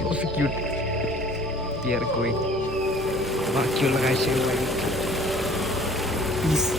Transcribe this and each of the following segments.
Prosecute ബാക്കിയുള്ള കാഴ്ചകളായി please.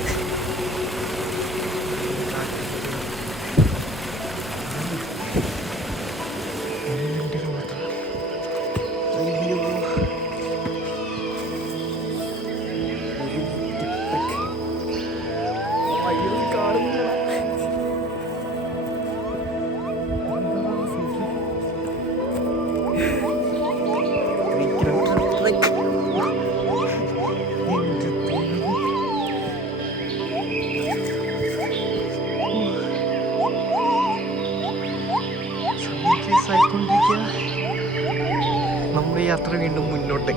നമ്മുടെ യാത്ര വീണ്ടും മുന്നോട്ട്.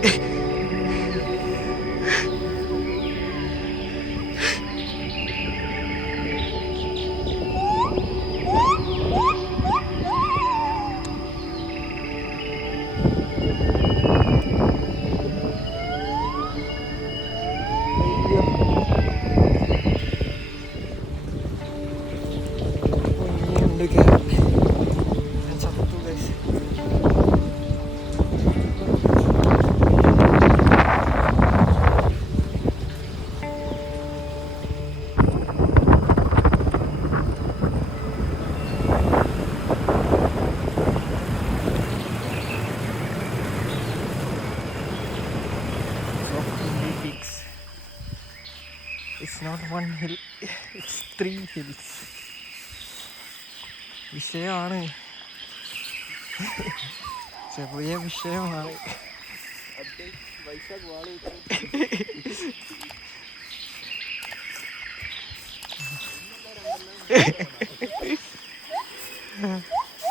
It's not one hill, it's 3 hills. വിഷയമാണ്, ചെറിയ വിഷയമാണ്.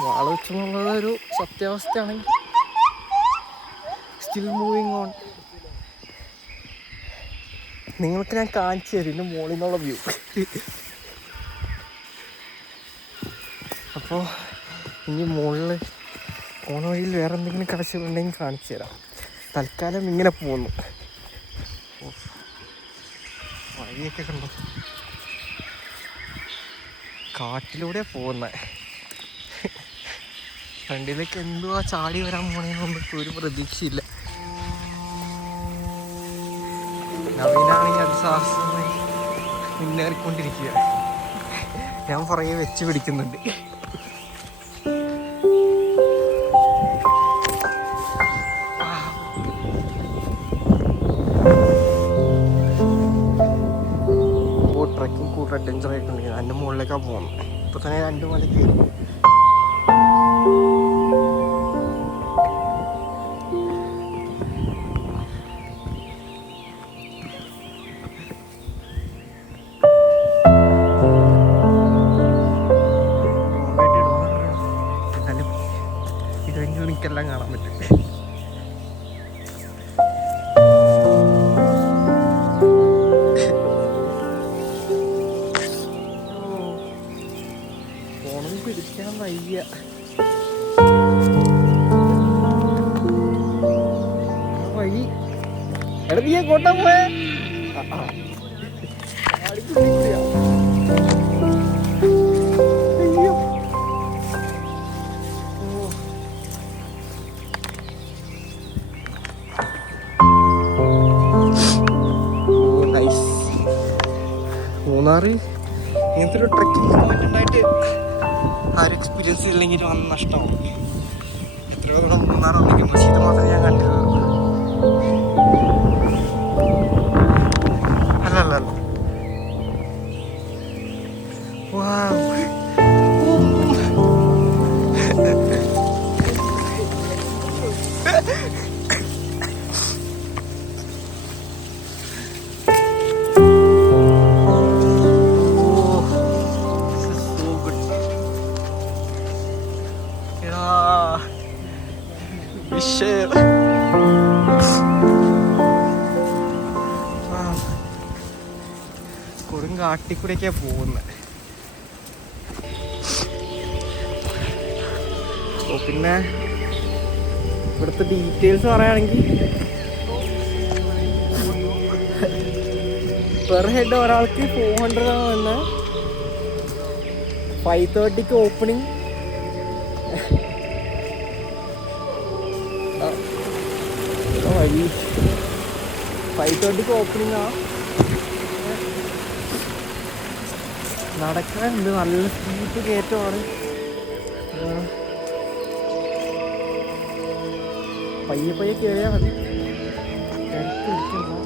വാള് വെച്ചെന്നുള്ളത് ഒരു സത്യാവസ്ഥയാണെങ്കിൽ സ്റ്റിൽ മൂവിങ് ഓൺ. നിങ്ങൾക്ക് ഞാൻ കാണിച്ചു തരും ഇതിൻ്റെ മുകളിൽ നിന്നുള്ള വ്യൂ. അപ്പോൾ ഇനി മുകളിൽ പോണ വഴിയിൽ വേറെ എന്തെങ്കിലും കാഴ്ചകളുണ്ടെങ്കിൽ കാണിച്ചു തരാം. തൽക്കാലം ഇങ്ങനെ പോകുന്നു. വഴിയൊക്കെ കണ്ടോ, കാട്ടിലൂടെ പോകുന്നത്. ഫ്രണ്ടിലേക്ക് എന്തുവാ ചാടി വരാൻ പോണേന്നൊന്നും ഒരു പ്രതീക്ഷയില്ല. നവീനാണെങ്കിൽ അത് സാഹസമായി മുന്നേറിക്കൊണ്ടിരിക്കുക. ഞാൻ പുറകെ വെച്ച് പിടിക്കുന്നുണ്ട്. ട്രക്കിംഗ് കൂടുതൽ അഡ്വഞ്ചർ ആയിട്ടുണ്ടെങ്കിൽ അതിൻ്റെ മുകളിലേക്കാണ് പോകുന്നത്. ഇപ്പോൾ തന്നെ 2 മല കയറി. എനിക്കെല്ലാം കാണാൻ പറ്റും. ഫോണും പിടിക്കാൻ വയ്യ. വഴി എടാ നീ എങ്ങോട്ടാ പോയേ? മൂന്നാറ് ഇങ്ങനത്തെ ഒരു ട്രക്കിംഗ് പോയിന്റ് ഉണ്ടായിട്ട് ആ ഒരു എക്സ്പീരിയൻസ് ഇല്ലെങ്കിൽ വന്ന് നഷ്ടമാവും. എത്രയോ ദൂരം മൂന്നാർ ഉണ്ടെങ്കിൽ മസ്ജിദ് മാത്രമേ ഞാൻ കണ്ടിട്ടുള്ളൂ. അല്ലല്ല കൊടുങ്കാട്ടിക്കൂടെയൊക്കെയാ പോകുന്നത്. പിന്നെ ഇവിടുത്തെ ഡീറ്റെയിൽസ് പറയുകയാണെങ്കിൽ പെർ ഹെഡ് ഒരാൾക്ക് 400 ആണ്. 5:30 ഓപ്പണിങ്, 5:30 ഓപ്പണിംഗ് ആ. നടക്കാനുണ്ട്, നല്ല സ്റ്റീപ്പ് കയറ്റമാണ്. പയ്യെ പയ്യെ കയറിയാൽ മതി, തിരക്ക് പിടിക്കണ്ട.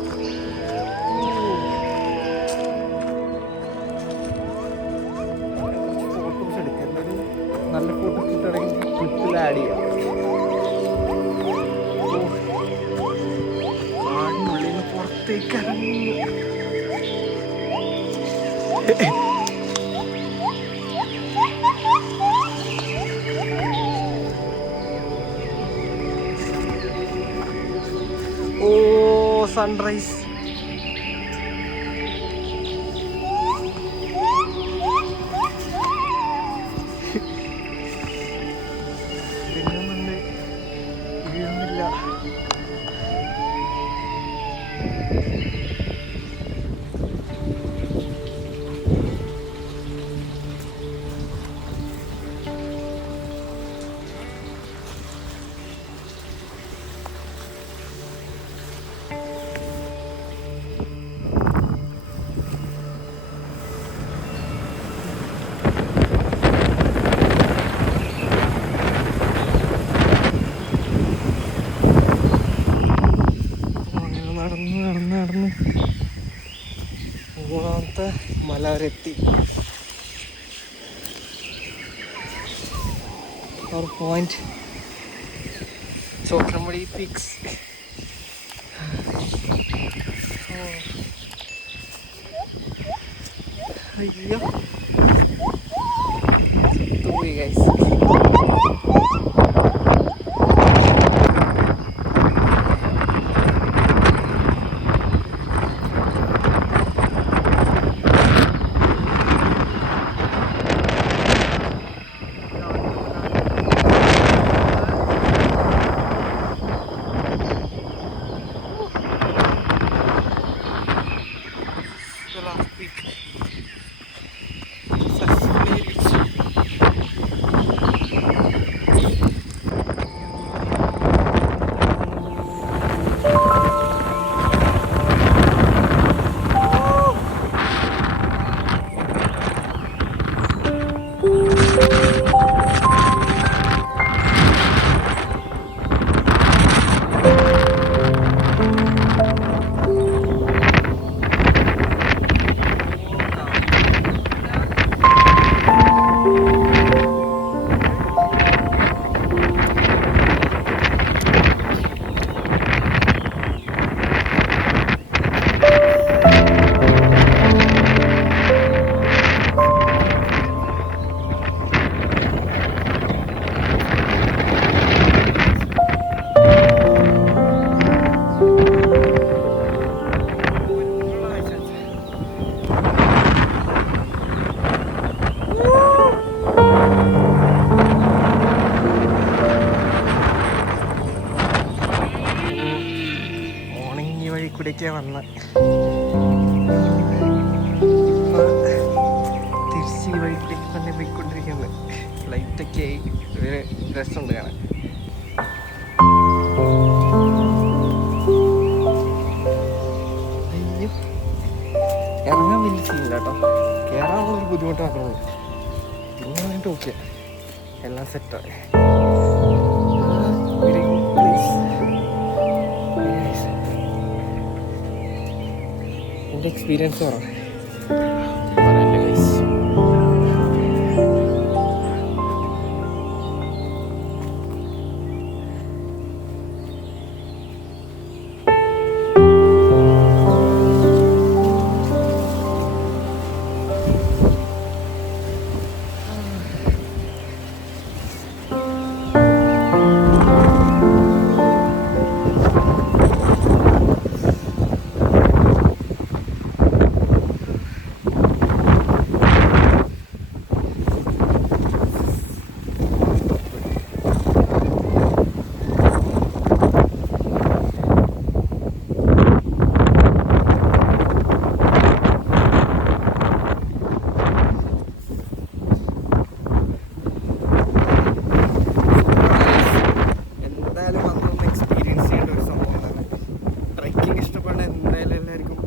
ഫോട്ടോസ് എടുക്കുന്നത് നല്ല ഫോട്ടോസ് കിട്ടുകയാണെങ്കിൽ ട്രിപ്പിൽ ആഡ് ചെയ്യാം. കാടിനുള്ളിൽ നിന്ന് പുറത്തേക്ക് ഇറങ്ങുന്നു. ഓ സൺറൈസ്. വീഴുന്നില്ല. നടന്ന് മൂന്നാമത്തെ മല വരെ എത്തി. അവർ പോയിന്റ് ചോക്രമടി പീക്സ്. അയ്യോ പോയി ഗൈസ്. ഇവിടേക്കാണ് വന്ന് തിരിച്ച് ഈ വഴിയിലേക്ക് തന്നെ പോയിക്കൊണ്ടിരിക്കുന്നത്. ലൈറ്റൊക്കെ ആയി ഒരു രസമുണ്ട് കാണാൻ. അയ്യോ ഇറങ്ങാൻ വലിയ സീനില്ല കേട്ടോ, കയറാനുള്ളൊരു ബുദ്ധിമുട്ട് മാത്രമേ ഉള്ളൂ. പിന്നെ വേണ്ടിട്ട് ഓക്കെ, എല്ലാം സെറ്റാണ്. എക്സ്പീരിയൻസ് പറയാം. എന്തായാലും എല്ലാവർക്കും